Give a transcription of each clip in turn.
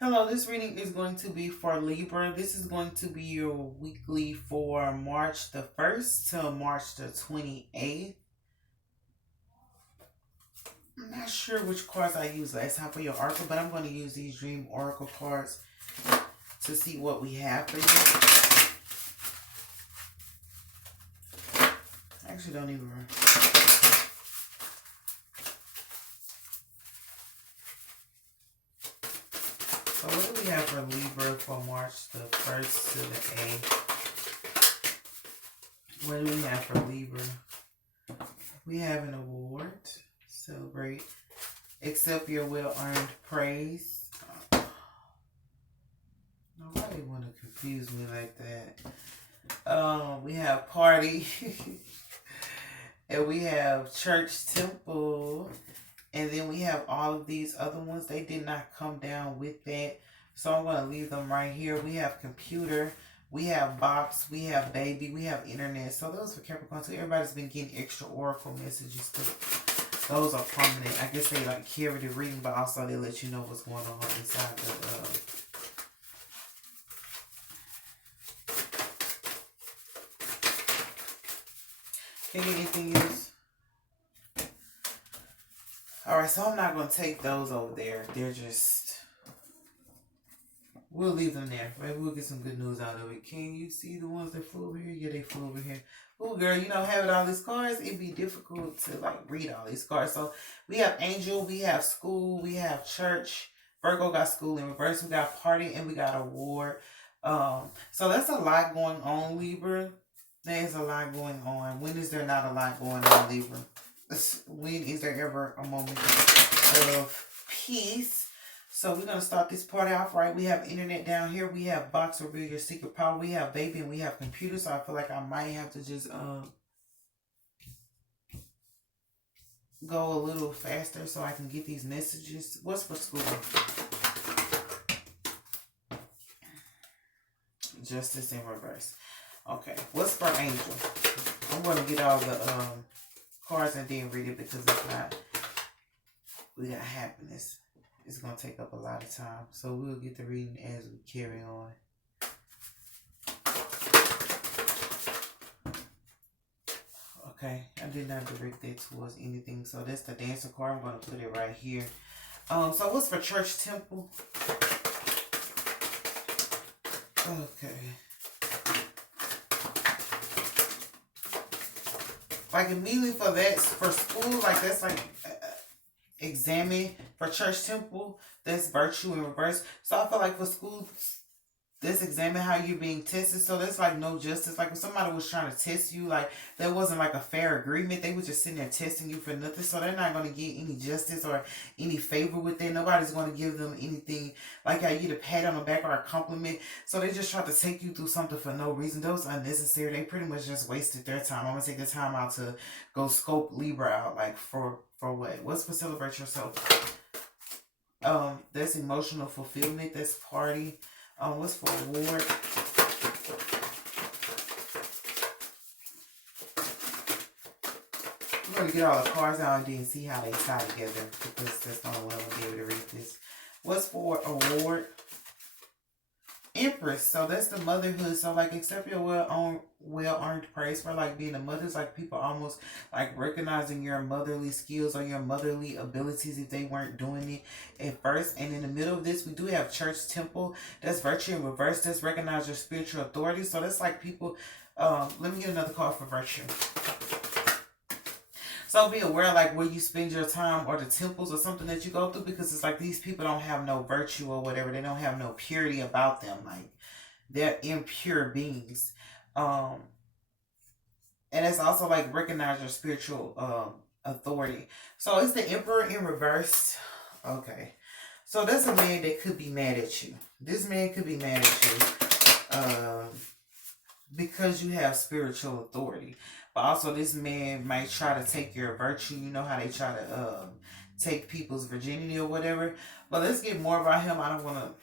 Hello, this reading is going to be for Libra. This is going to be your weekly for March the 1st to March the 28th. I'm not sure which cards I used last time for your oracle, but I'm going to use these Dream Oracle cards to see what we have for you. I actually don't even remember. So what do we have for Libra for March the 1st to the 8th? What do we have for Libra? We have an award. Celebrate. Accept your well-earned praise. Nobody want to confuse me like that. We have party. And we have church, temple. And then we have all of these other ones. They did not come down with that. So I'm going to leave them right here. We have computer. We have box. We have baby. We have internet. So those for Capricorn too. Everybody's been getting extra oracle messages too. Those are prominent. I guess they like carry the reading, but also they let you know what's going on inside the... Can you get anything else? Alright, so I'm not going to take those over there. They're just... We'll leave them there. Maybe we'll get some good news out of it. Can you see the ones that flew over here? Yeah, they flew over here. Oh, girl, you know, having all these cards, it'd be difficult to, like, read all these cards. So, we have angel, we have school, we have church. Virgo got school in reverse. We got party, and we got award. So, that's a lot going on, Libra. There's a lot going on. When is there not a lot going on, Libra? When is there ever a moment of peace? So we're going to start this part off right. We have internet down here. We have box, reveal your secret power. We have baby, and we have computer. So I feel like I might have to just go a little faster so I can get these messages. What's for school? Justice in reverse. Okay. What's for angel? I'm going to get all the cards and then read it because if not, we got happiness. It's going to take up a lot of time. So we'll get the reading as we carry on. Okay. I did not direct that towards anything. So that's the dancer card. I'm going to put it right here. So what's for church, temple? Okay. Like immediately for that, for school, like that's like... examine. For church, temple, that's virtue in reverse. So I feel like for school, let's examine how you're being tested. So that's like no justice. Like if somebody was trying to test you, like there wasn't like a fair agreement. They were just sitting there testing you for nothing. So they're not going to get any justice or any favor with it. Nobody's going to give them anything like how you get a pat on the back or a compliment. So they just tried to take you through something for no reason. That was unnecessary. They pretty much just wasted their time. I'm going to take the time out to go scope Libra out. Like for what? What's for celebrate yourself? That's emotional fulfillment. That's party. What's for award? I'm going to get all the cards out and then see how they tie together because that's the only way I'm going to be able to read this. What's for award? Empress. So that's the motherhood. So like accept your well-earned praise for like being a mother. It's like people almost like recognizing your motherly skills or your motherly abilities if they weren't doing it at first. And in the middle of this, we do have church, temple. That's virtue in reverse. That's recognize your spiritual authority. So that's like people... let me get another card for virtue. So be aware like where you spend your time or the temples or something that you go through because it's like these people don't have no virtue or whatever. They don't have no purity about them. Like they're impure beings. And it's also like recognize your spiritual authority. So it's the Emperor in reverse. Okay. So that's a man that could be mad at you. This man could be mad at you. Because you have spiritual authority. But also this man might try to take your virtue. You know how they try to take people's virginity or whatever. But let's get more about him. I don't want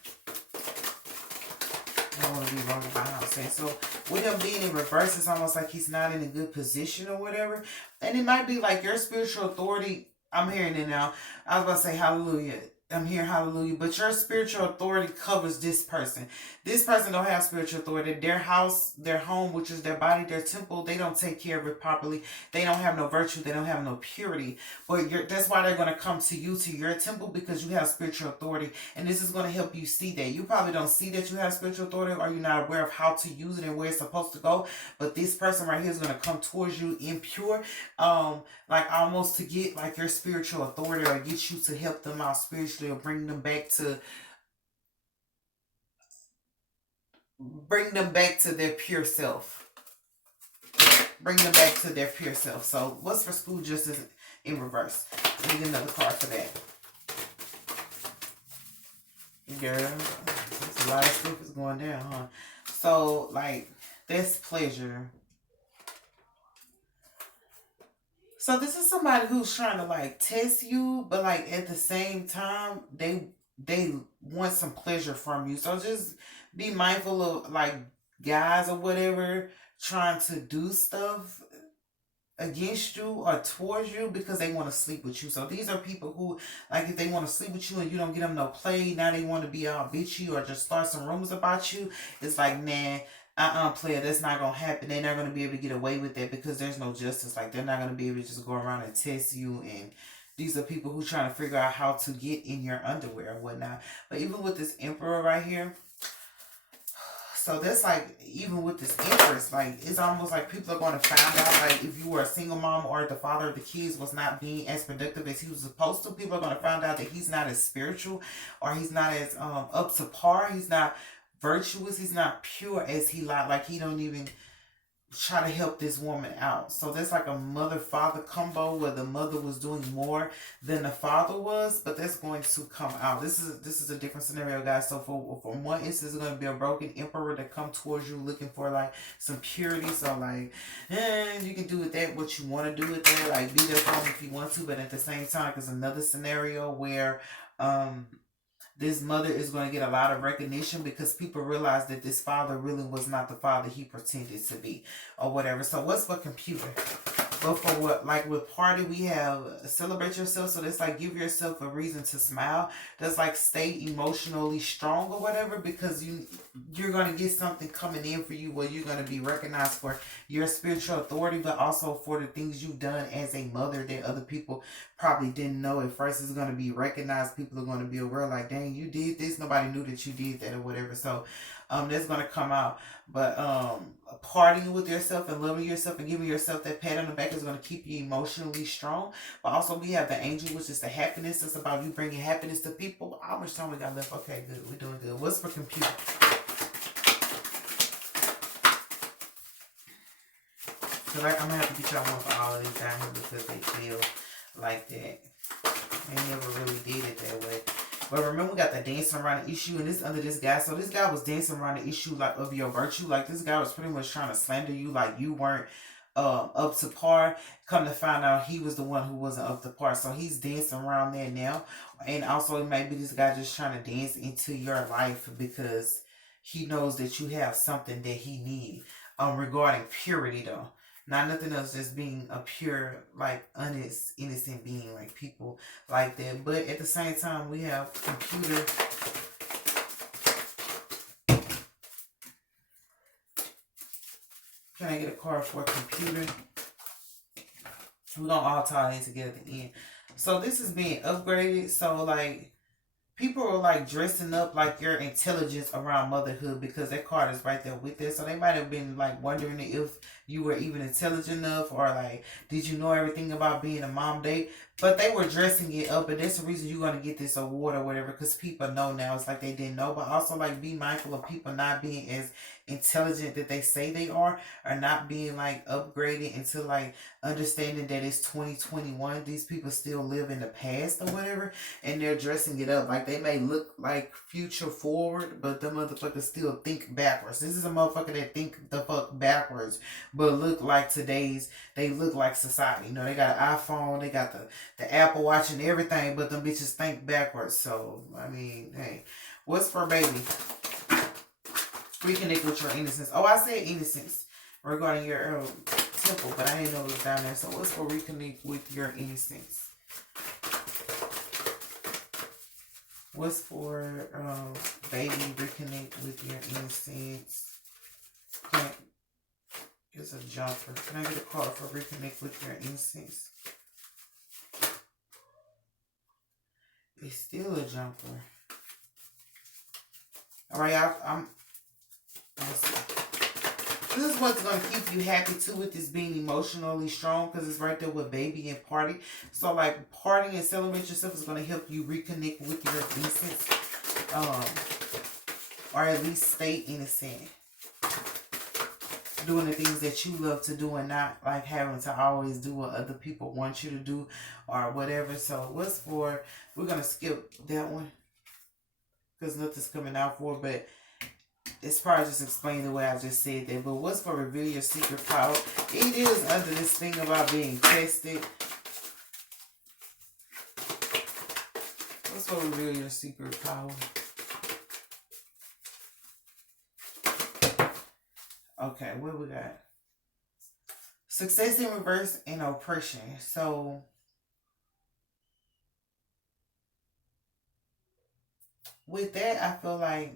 to be wrong about how I'm saying. So with him being in reverse, it's almost like he's not in a good position or whatever. And it might be like your spiritual authority. I'm hearing it now. I was about to say hallelujah. I'm here, hallelujah. But your spiritual authority covers this person. This person don't have spiritual authority. Their house, their home, which is their body, their temple, they don't take care of it properly. They don't have no virtue. They don't have no purity. But that's why they're going to come to you, to your temple, because you have spiritual authority. And this is going to help you see that. You probably don't see that you have spiritual authority, or you're not aware of how to use it and where it's supposed to go. But this person right here is going to come towards you impure, like almost to get like your spiritual authority, or get you to help them out spiritually, or bring them back to their pure self. Bring them back to their pure self. So what's for school justice in reverse? Let me get another card for that. Girl, there's a lot of stuff is going down, huh? So like there's pleasure. So this is somebody who's trying to like test you, but like at the same time, they want some pleasure from you. So just be mindful of like guys or whatever trying to do stuff against you or towards you because they want to sleep with you. So these are people who, like, if they want to sleep with you and you don't get them no play, now they want to be all bitchy or just start some rumors about you. It's like, nah, player, that's not gonna happen. They're not gonna be able to get away with that because there's no justice. Like, they're not gonna be able to just go around and test you. And these are people who trying to figure out how to get in your underwear and whatnot. But even with this emperor right here, so that's like, even with this empress, like, it's almost like people are going to find out, like, if you were a single mom or the father of the kids was not being as productive as he was supposed to, people are going to find out that he's not as spiritual, or he's not as up to par, he's not virtuous, he's not pure as he like he don't even try to help this woman out. So that's like a mother-father combo where the mother was doing more than the father was, but that's going to come out. This is a different scenario, guys. So from one instance, it's going to be a broken emperor that come towards you looking for like some purity. So like, you can do with that what you want to do with that. Like, be there for him if you want to, but at the same time, there's another scenario where this mother is going to get a lot of recognition because people realize that this father really was not the father he pretended to be or whatever. So what's for computer? But for what, like with party, we have celebrate yourself. So that's like give yourself a reason to smile. That's like stay emotionally strong or whatever, because you're going to get something coming in for you where you're going to be recognized for your spiritual authority, but also for the things you've done as a mother that other people probably didn't know at first. Is going to be recognized. People are going to be aware, like, dang, you did this. Nobody knew that you did that or whatever. So that's going to come out. But partying with yourself and loving yourself and giving yourself that pat on the back is going to keep you emotionally strong. But also we have the angel, which is the happiness. It's about you bringing happiness to people. How much time we got left? Okay, good. We're doing good. What's for computer? So like, I'm going to have to get y'all one for all of these down here because they feel like that. They never really did it that way. But remember, we got the dancing around the issue, and this under this guy. So this guy was dancing around the issue like of your virtue. Like, this guy was pretty much trying to slander you, like you weren't up to par. Come to find out, he was the one who wasn't up to par. So he's dancing around there now. And also, it might be this guy just trying to dance into your life because he knows that you have something that he needs. Regarding purity, though. Not nothing else, just being a pure, like, honest, innocent being, like people like that. But at the same time, we have computer. Can I get a card for a computer? We're going to all tie in together at the end. So this is being upgraded. So, like, people are like dressing up like your intelligence around motherhood because that card is right there with it. So they might have been like wondering if you were even intelligent enough, or like, did you know everything about being a mom? But they were dressing it up, and that's the reason you're going to get this award or whatever, because people know now. It's like they didn't know. But also, like, be mindful of people not being as intelligent that they say they are, or not being like upgraded into like understanding that it's 2021. These people still live in the past or whatever, and they're dressing it up. Like, they may look like future forward, but the motherfuckers still think backwards. This is a motherfucker that think the fuck backwards, but look like they look like society. You know, they got an iPhone, they got the Apple Watch and everything, but them bitches think backwards. So, I mean, hey, what's for baby? Reconnect with your innocence. Oh, I said innocence regarding your temple, but I didn't know it was down there. So what's for reconnect with your innocence? What's for baby, reconnect with your innocence? It's a jumper. Can I get a card for reconnect with your innocence? It's still a jumper. All right, let's see. This is what's going to keep you happy too with this being emotionally strong, because it's right there with baby and party. So like partying and celebrate yourself is going to help you reconnect with your innocence. Or at least stay innocent. Doing the things that you love to do and not like having to always do what other people want you to do or whatever. So what's for, we're going to skip that one because nothing's coming out for, but it's probably just explain the way I just said that. But what's for reveal your secret power? It is under this thing about being tested. What's for reveal your secret power? Okay, what we got? Success in reverse and oppression. So with that, I feel like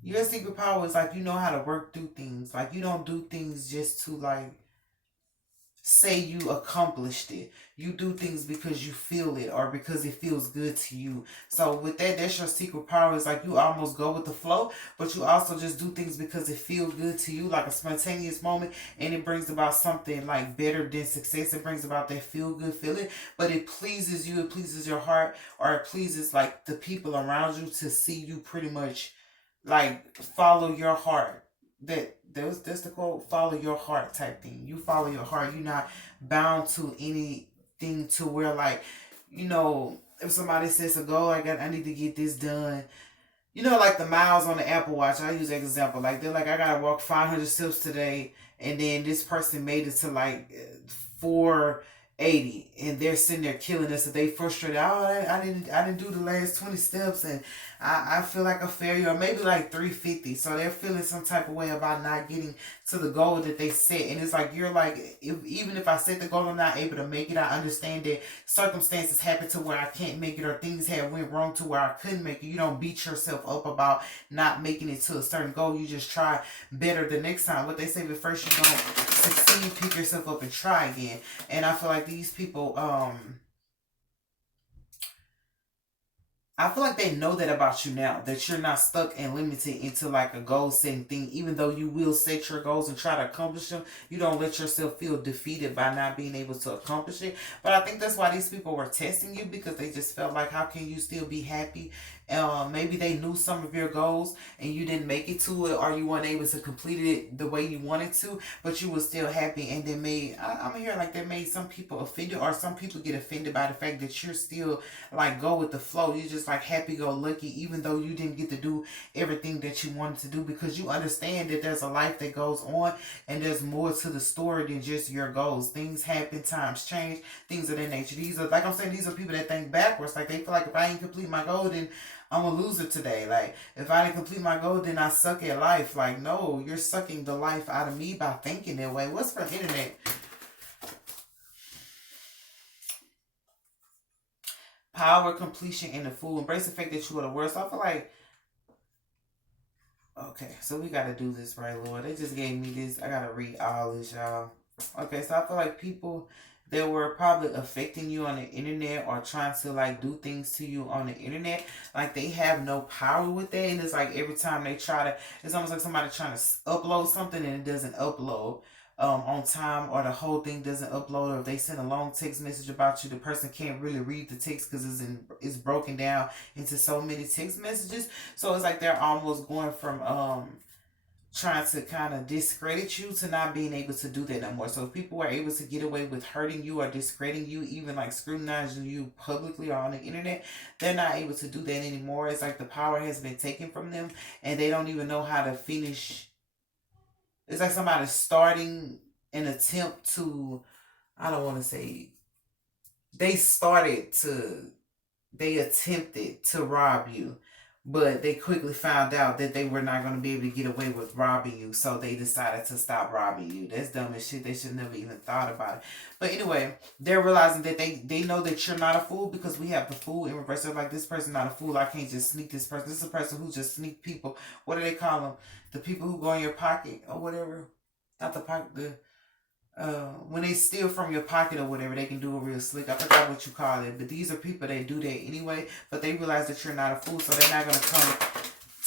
your secret power is like you know how to work through things. Like you don't do things just to like say you accomplished it. You do things because you feel it or because it feels good to you. So with that, that's your secret power. Is like you almost go with the flow, but you also just do things because it feels good to you, like a spontaneous moment, and it brings about something like better than success. It brings about that feel good feeling, but it pleases you, it pleases your heart, or it pleases like the people around you to see you pretty much like follow your heart. That's the quote, follow your heart type thing. You follow your heart. You're not bound to anything to where like, if somebody says a goal, I need to get this done. Like the miles on the Apple Watch. I use that example. Like they're like, I gotta walk 500 steps today, and then this person made it to like 480, and they're sitting there killing us. So they frustrated. Oh, I didn't do the last 20 steps, and I feel like a failure, or maybe like 350. So they're feeling some type of way about not getting to the goal that they set. And it's like you're like, even if I set the goal, I'm not able to make it. I understand that circumstances happen to where I can't make it, or things have went wrong to where I couldn't make it. You don't beat yourself up about not making it to a certain goal. You just try better the next time. What they say, but first you don't succeed, pick yourself up and try again. And I feel like these people, I feel like they know that about you now, that you're not stuck and limited into like a goal setting thing. Even though you will set your goals and try to accomplish them, you don't let yourself feel defeated by not being able to accomplish it. But I think that's why these people were testing you, because they just felt like, how can you still be happy? Maybe they knew some of your goals and you didn't make it to it, or you weren't able to complete it the way you wanted to, but you were still happy. And then I'm hearing like that made some people offended, or some people get offended by the fact that you're still like go with the flow. You're just like happy go lucky, even though you didn't get to do everything that you wanted to do, because you understand that there's a life that goes on and there's more to the story than just your goals. Things happen, times change, things of that nature. These are, like I'm saying, these are people that think backwards. Like they feel like if I ain't complete my goal, then I'm a loser today. Like if I didn't complete my goal, then I suck at life. Like no, you're sucking the life out of me by thinking that way. What's for internet? Power, completion, and the fool. Embrace the fact that you are the worst. So I feel like, okay, so we gotta do this, right, Lord? They just gave me this. I gotta read all this, y'all. Okay, so I feel like people that were probably affecting you on the internet or trying to like do things to you on the internet, like they have no power with that. And it's like every time they try to, it's almost like somebody trying to upload something and it doesn't upload on time, or the whole thing doesn't upload, or if they send a long text message about you, the person can't really read the text because it's broken down into so many text messages. So it's like they're almost going from trying to kind of discredit you to not being able to do that no more. So if people are able to get away with hurting you or discrediting you, even like scrutinizing you publicly or on the internet, they're not able to do that anymore. It's like the power has been taken from them and they don't even know how to finish. It's like somebody starting an attempt to, I don't want to say, they attempted to rob you, But they quickly found out that they were not going to be able to get away with robbing you, so they decided to stop robbing you. That's dumb as shit. They should never even thought about it. But anyway, they're realizing that they know that you're not a fool because we have the fool in reverse. They're like, this person not a fool. I can't just sneak this person. This is a person who just sneak people. What do they call them? The people who go in your pocket or whatever. Not the pocket. When they steal from your pocket or whatever, they can do it real slick. I forgot what you call it, but these are people that do that anyway. But they realize that you're not a fool, so they're not gonna come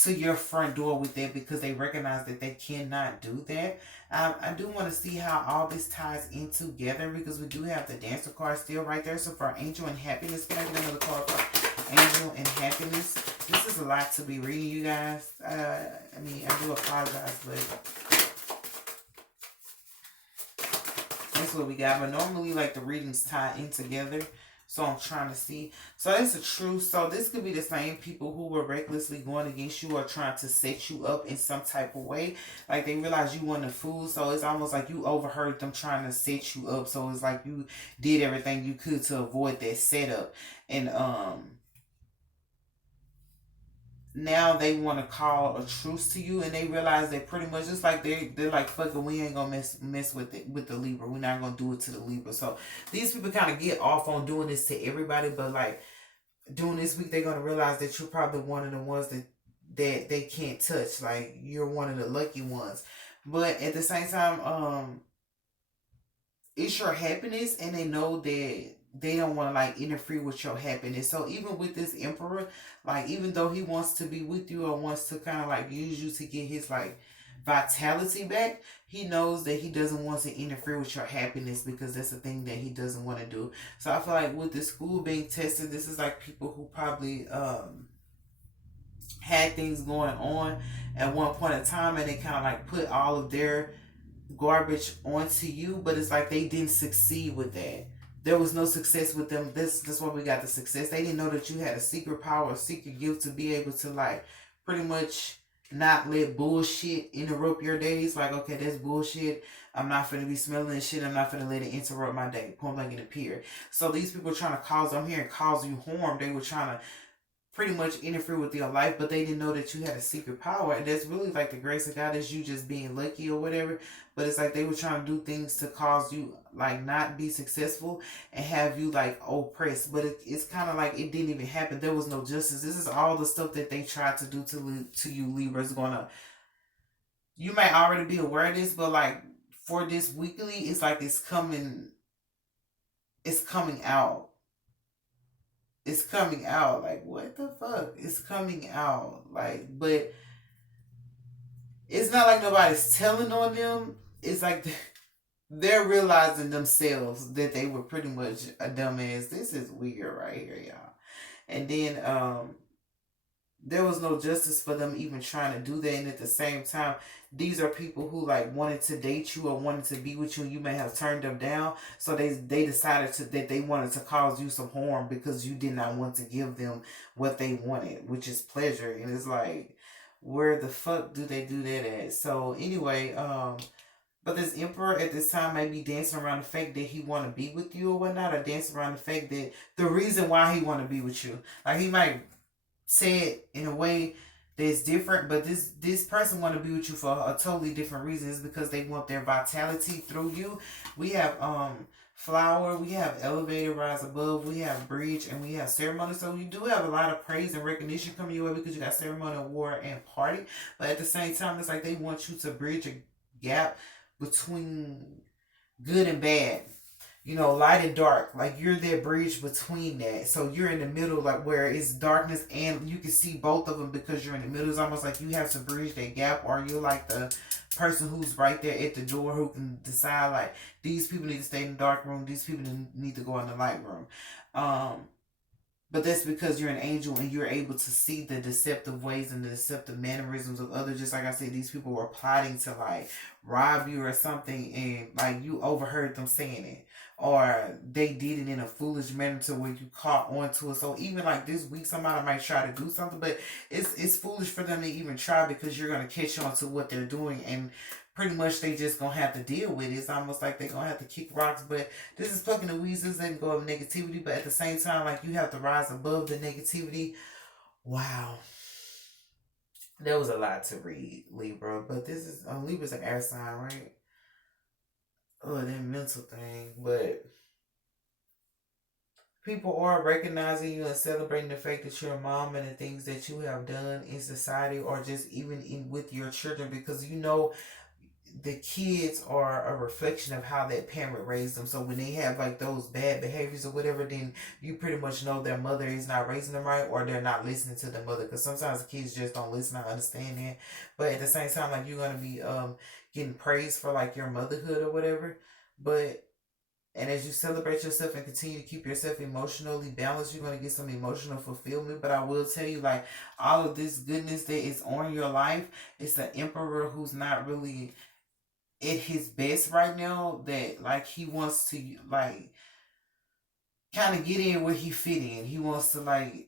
to your front door with that because they recognize that they cannot do that. I do want to see how all this ties in together because we do have the Dancer card still right there. So for Angel and Happiness, can I get another card for Angel and Happiness? This is a lot to be reading, you guys. I mean, I do apologize, but that's what we got. But normally, like, the readings tie in together. So I'm trying to see. So that's the truth. So this could be the same people who were recklessly going against you or trying to set you up in some type of way. Like, they realized you weren't a fool. So it's almost like you overheard them trying to set you up. So it's like you did everything you could to avoid that setup. And now they want to call a truce to you, and they realize that pretty much it's like they're like, fuck it, we ain't gonna mess with it with the Libra. We're not gonna do it to the Libra. So these people kind of get off on doing this to everybody, but like doing this week, they're gonna realize that you're probably one of the ones that they can't touch. Like, you're one of the lucky ones. But at the same time, it's your happiness, and they know that they don't want to like interfere with your happiness. So even with this Emperor, like, even though he wants to be with you or wants to kind of like use you to get his like vitality back, he knows that he doesn't want to interfere with your happiness because that's the thing that he doesn't want to do. So I feel like with the school being tested, this is like people who probably had things going on at one point in time, and they kind of like put all of their garbage onto you, but it's like they didn't succeed with that. There was no success with them. That's why we got the success. They didn't know that you had a secret power, a secret gift to be able to like pretty much not let bullshit interrupt your days. Like, okay, that's bullshit. I'm not finna be smelling this shit. I'm not finna let it interrupt my day. Point blank in the period. So these people are trying to cause, I'm hearing cause you harm. They were trying to pretty much interfere with your life, but they didn't know that you had a secret power. And that's really like the grace of God, is you just being lucky or whatever. But it's like they were trying to do things to cause you like not be successful and have you like oppressed. But it's kind of like it didn't even happen. There was no justice. This is all the stuff that they tried to do to you, Libra. Is gonna, you may already be aware of this, but like for this weekly, it's like it's coming out. It's coming out. Like, what the fuck? It's coming out. Like, but it's not like nobody's telling on them. It's like they're realizing themselves that they were pretty much a dumbass. This is weird right here, y'all. And then there was no justice for them even trying to do that. And at the same time, these are people who like wanted to date you or wanted to be with you, and you may have turned them down. So they decided that they wanted to cause you some harm because you did not want to give them what they wanted, which is pleasure. And it's like, where the fuck do they do that at? So anyway, but this Emperor at this time may be dancing around the fact that he want to be with you or whatnot, or dancing around the fact that the reason why he want to be with you. Like, he might say it in a way that's different, but this person want to be with you for a totally different reason. It's because they want their vitality through you. We have flower, we have elevator, rise above, we have bridge, and we have ceremony. So you do have a lot of praise and recognition coming your way because you got ceremony, war, and party. But at the same time, it's like they want you to bridge a gap between good and bad, you know, light and dark. Like, you're that bridge between that. So you're in the middle, like where it's darkness and you can see both of them because you're in the middle. It's almost like you have to bridge that gap, or you're like the person who's right there at the door who can decide like, these people need to stay in the dark room, these people need to go in the light room. But that's because you're an angel and you're able to see the deceptive ways and the deceptive mannerisms of others. Just like I said, these people were plotting to like rob you or something, and like you overheard them saying it. Or they did it in a foolish manner to where you caught on to it. So even like this week, somebody might try to do something, but it's foolish for them to even try because you're gonna catch on to what they're doing, and pretty much they just gonna have to deal with it. It's almost like they're gonna have to kick rocks. But this is plucking the weasels and go of negativity. But at the same time, like, you have to rise above the negativity. Wow. That was a lot to read, Libra. But this is Libra's an air sign, right? Oh, that mental thing. But people are recognizing you and celebrating the fact that you're a mom and the things that you have done in society, or just even in with your children, because you know the kids are a reflection of how that parent raised them. So when they have like those bad behaviors or whatever, then you pretty much know their mother is not raising them right, or they're not listening to the mother. Because sometimes the kids just don't listen or understand that. But at the same time, like, you're gonna be getting praised for like your motherhood or whatever. But and as you celebrate yourself and continue to keep yourself emotionally balanced, you're going to get some emotional fulfillment. But I will tell you, like, all of this goodness that is on your life, it's the emperor who's not really at his best right now, that like he wants to like kind of get in where he fit in. He wants to like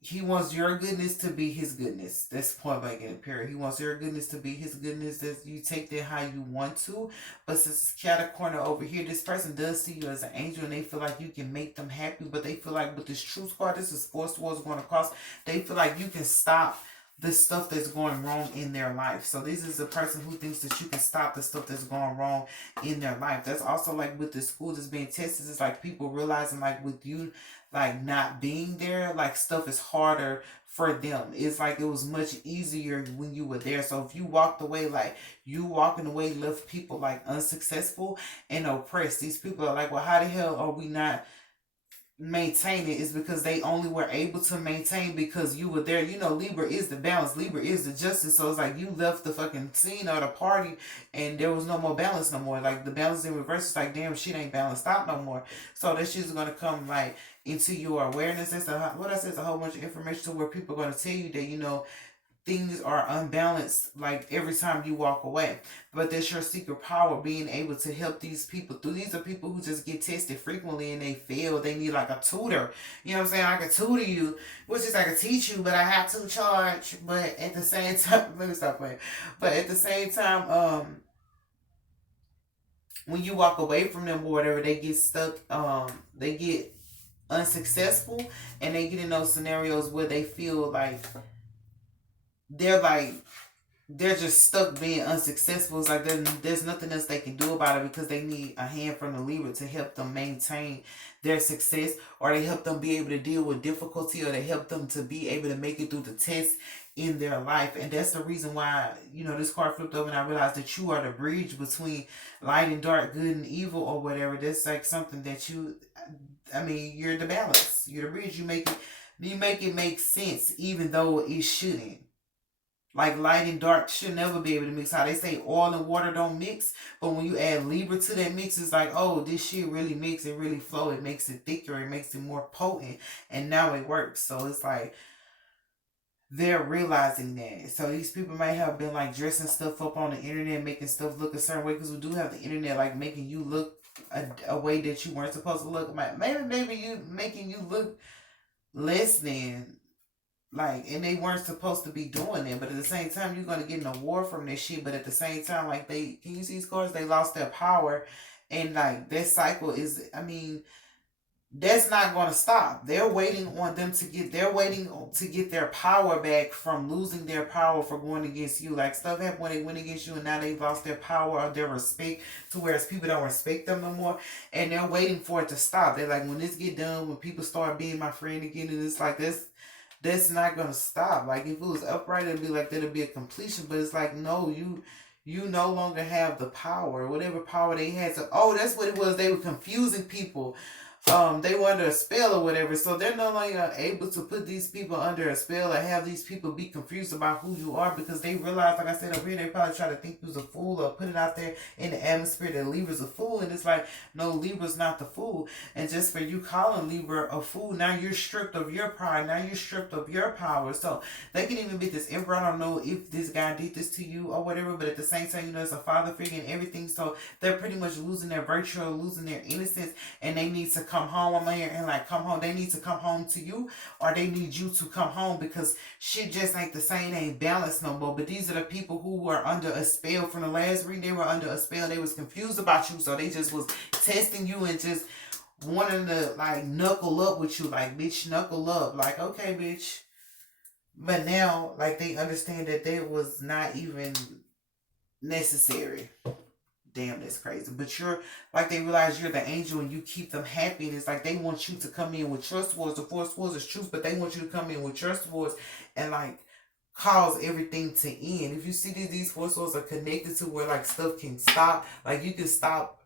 he wants your goodness to be his goodness. That's point blank in a period. He wants your goodness to be his goodness. That you take that how you want to. But since it's cat corner over here, this person does see you as an angel and they feel like you can make them happy. But they feel like with this truth card, this is force wars going across. They feel like you can stop the stuff that's going wrong in their life. So this is a person who thinks that you can stop the stuff that's going wrong in their life. That's also like with the school that's being tested. It's like people realizing like with you like not being there, like stuff is harder for them. It's like it was much easier when you were there. So if you walked away, like you walking away left people like unsuccessful and oppressed. These people are like, well, how the hell are we not maintain it? Is because they only were able to maintain because you were there. You know, Libra is the balance. Libra is the justice. So it's like you left the fucking scene or the party and there was no more balance no more. Like the balance in reverse is like, damn, shit ain't balanced out no more. So that shit's gonna come like into your awareness. That's what I said. It's a whole bunch of information to where people are gonna tell you that, you know, things are unbalanced like every time you walk away. But that's your secret power, being able to help these people through. These are people who just get tested frequently and they fail. They need like a tutor. You know what I'm saying? I can tutor you, which is I can teach you, but I have to charge. But at the same time, let me stop playing. But at the same time, when you walk away from them or whatever, they get stuck, they get unsuccessful, and they get in those scenarios where they feel like they're just stuck being unsuccessful. It's like there's nothing else they can do about it, because they need a hand from the Libra to help them maintain their success, or they help them be able to deal with difficulty, or they help them to be able to make it through the test in their life. And that's the reason why, you know, this card flipped over and I realized that you are the bridge between light and dark, good and evil, or whatever. That's like something that you're the balance. You're the bridge. You make it make sense, even though it shouldn't. Like light and dark should never be able to mix. How they say oil and water don't mix, but when you add Libra to that mix, it's like, oh, this shit really mix. It really flow. It makes it thicker. It makes it more potent, and now it works. So it's like they're realizing that. So these people might have been like dressing stuff up on the internet, making stuff look a certain way, because we do have the internet like making you look a way that you weren't supposed to look. Maybe you making you look less than. Like, and they weren't supposed to be doing it, but at the same time, you're gonna get an award from this shit. But at the same time, like can you see these cards? They lost their power, and like that cycle is, that's not gonna stop. They're waiting to get their power back from losing their power for going against you. Like stuff happened when they went against you, and now they've lost their power or their respect, to whereas people don't respect them no more, and they're waiting for it to stop. They're like, when this get done, when people start being my friend again, and it's like this. That's not gonna stop. Like if it was upright, it'd be like that'd be a completion. But it's like, no, you no longer have the power. Whatever power they had. So that's what it was. They were confusing people. They were under a spell or whatever. So they're no longer able to put these people under a spell or have these people be confused about who you are, because they realize, like I said over here, they probably try to think you was a fool or put it out there in the atmosphere that Libra's a fool. And it's like, no, Libra's not the fool. And just for you calling Libra a fool, now you're stripped of your pride. Now you're stripped of your power. So they can even be this emperor. I don't know if this guy did this to you or whatever, but at the same time, it's a father figure and everything. So they're pretty much losing their virtue or losing their innocence, and they need to come home. I'm here and like come home. They need to come home to you, or they need you to come home, because shit just ain't the same, ain't balanced no more. But these are the people who were under a spell from the last reading. They were under a spell. They was confused about you, so they just was testing you and just wanting to like knuckle up with you, like bitch, knuckle up, like okay, bitch. But now, like, they understand that that was not even necessary. Damn, that's crazy. But you're like, they realize you're the angel and you keep them happy. And it's like they want you to come in with your swords. The four swords is truth, but they want you to come in with your swords and like cause everything to end. If you see these four swords are connected to where like stuff can stop, like you can stop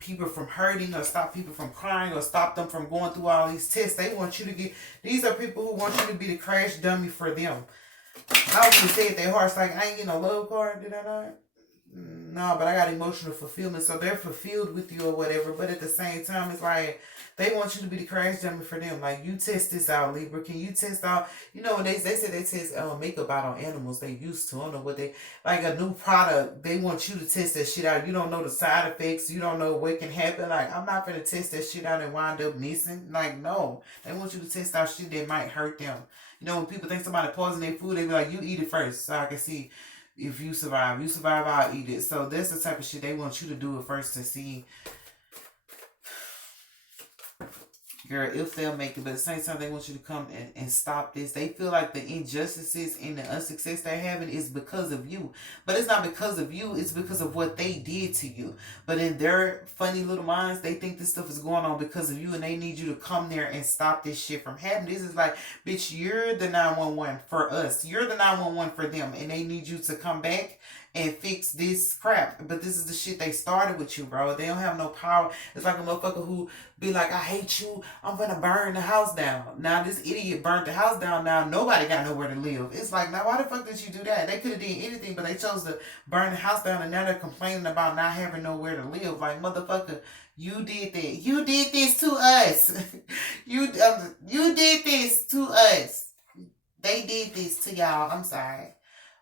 people from hurting or stop people from crying or stop them from going through all these tests. They want you to get, these are people who want you to be the crash dummy for them. I always say it, their heart's like, I ain't getting a love card, did I not? No, but I got emotional fulfillment. So they're fulfilled with you or whatever. But at the same time, it's like they want you to be the crash dummy for them. Like, you test this out, Libra. Can you test out? You know, they say they test makeup out on animals. They used to. I don't know what they, like a new product. They want you to test that shit out. You don't know the side effects. You don't know what can happen. Like, I'm not going to test that shit out and wind up missing. Like, no. They want you to test out shit that might hurt them. You know, when people think somebody poisoning their food, they be like, you eat it first so I can see if you survive. You survive, I'll eat it. So that's the type of shit they want you to do it first to see, girl, if they'll make it. But at the same time, they want you to come and stop this. They feel like the injustices and the unsuccess they're having is because of you. But it's not because of you. It's because of what they did to you. But in their funny little minds, they think this stuff is going on because of you. And they need you to come there and stop this shit from happening. This is like, bitch, you're the 911 for us. You're the 911 for them. And they need you to come back and fix this crap. But this is the shit they started with you, bro. They don't have no power. It's like a motherfucker who be like, I hate you, I'm gonna burn the house down. Now this idiot burnt the house down. Now nobody got nowhere to live. It's like, now why the fuck did you do that? They could have did anything, but they chose to burn the house down, and now they're complaining about not having nowhere to live. Like, motherfucker, you did that. You did this to us. You did this to us. They did this to y'all. I'm sorry.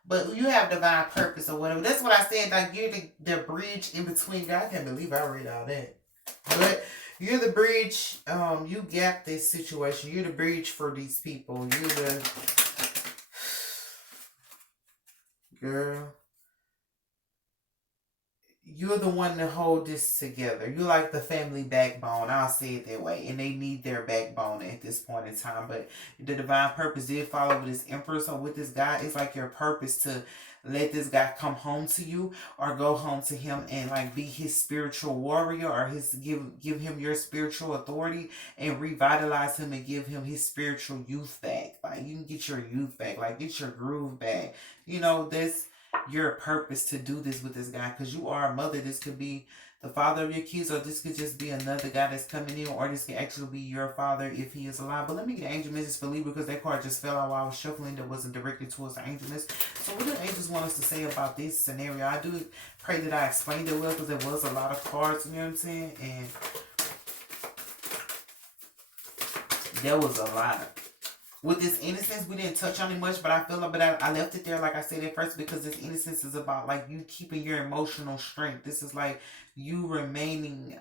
But you have divine purpose or whatever. That's what I said. Like, you're the bridge in between. God, I can't believe I read all that. But you're the bridge. You gap this situation. You're the bridge for these people. You're the girl. You're the one to hold this together. You're like the family backbone. I'll say it that way. And they need their backbone at this point in time. But the divine purpose did follow with this empress or with this guy. It's like your purpose to let this guy come home to you or go home to him and like be his spiritual warrior or his give him your spiritual authority and revitalize him and give him his spiritual youth back. Like, you can get your youth back. Like, get your groove back. You know, this your purpose to do this with this guy, because you are a mother. This could be the father of your kids, or this could just be another guy that's coming in, or this could actually be your father if he is alive. But let me get an angel message for Libra, because that card just fell out while I was shuffling that wasn't directed towards the angel message. So what do the angels want us to say about this scenario? I do pray that I explained it well, because there was a lot of cards, you know what I'm saying? And there was a lot. With this innocence, we didn't touch on it much, but I feel like, but I left it there, like I said at first, because this innocence is about like you keeping your emotional strength. This is like you remaining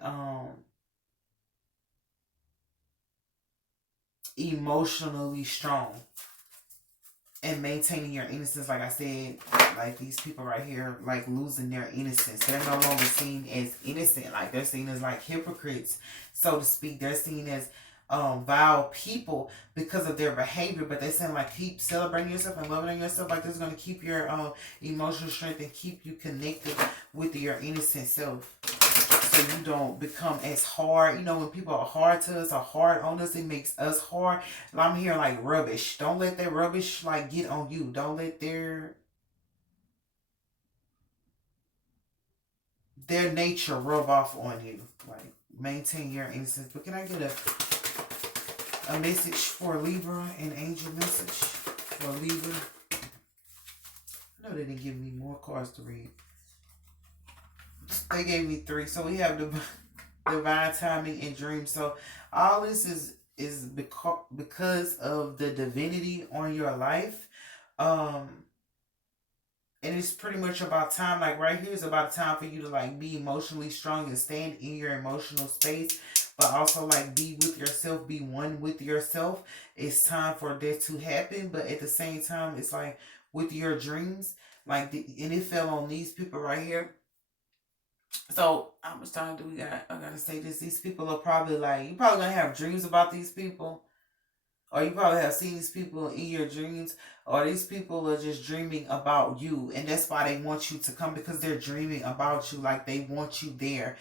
emotionally strong and maintaining your innocence. Like I said, like these people right here, like losing their innocence. They're no longer seen as innocent. Like, they're seen as like hypocrites, so to speak. They're seen as vile people because of their behavior, but they saying like keep celebrating yourself and loving on yourself. Like, this is going to keep your emotional strength and keep you connected with your innocent self, so you don't become as hard. You know, when people are hard to us or hard on us, it makes us hard. I'm hearing like rubbish. Don't let that rubbish like get on you. Don't let their nature rub off on you. Like, maintain your innocence. But can I get a message for Libra, an angel message for Libra? I know they didn't give me more cards to read. They gave me 3. So we have divine timing and dreams. So all this is because of the divinity on your life. And it's pretty much about time. Like, right here is about time for you to like be emotionally strong and stand in your emotional space, but also like be with yourself, be one with yourself. It's time for that to happen. But at the same time, it's like with your dreams, like and it fell on these people right here. So how much time do we got? I gotta say this. These people are probably like, you're probably gonna have dreams about these people. or you probably have seen these people in your dreams, or these people are just dreaming about you, and that's why they want you to come, because they're dreaming about you, like they want you there.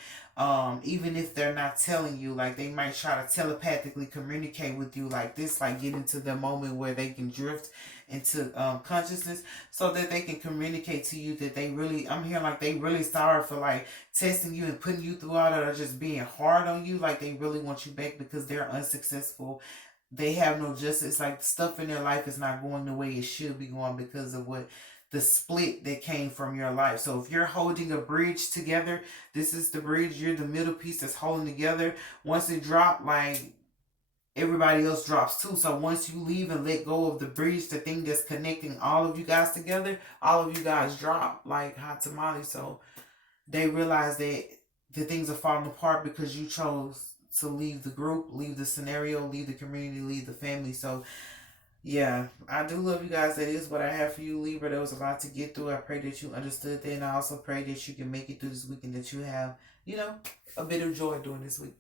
Even if they're not telling you, like they might try to telepathically communicate with you like this, like get into the moment where they can drift into consciousness, so that they can communicate to you that they really, I'm hearing like they really sorry for like testing you and putting you through all that, or just being hard on you, like they really want you back because they're unsuccessful. They have no justice, like stuff in their life is not going the way it should be going because of what the split that came from your life. So if you're holding a bridge together, this is the bridge, you're the middle piece that's holding together. Once it dropped, like everybody else drops too. So once you leave and let go of the bridge, the thing that's connecting all of you guys together, all of you guys drop like hot tamale. So they realize that the things are falling apart because you chose to leave the group, leave the scenario, leave the community, leave the family. So yeah, I do love you guys. That is what I have for you, Libra. There was a lot to get through. I pray that you understood that, and I also pray that you can make it through this week and that you have, a bit of joy during this week.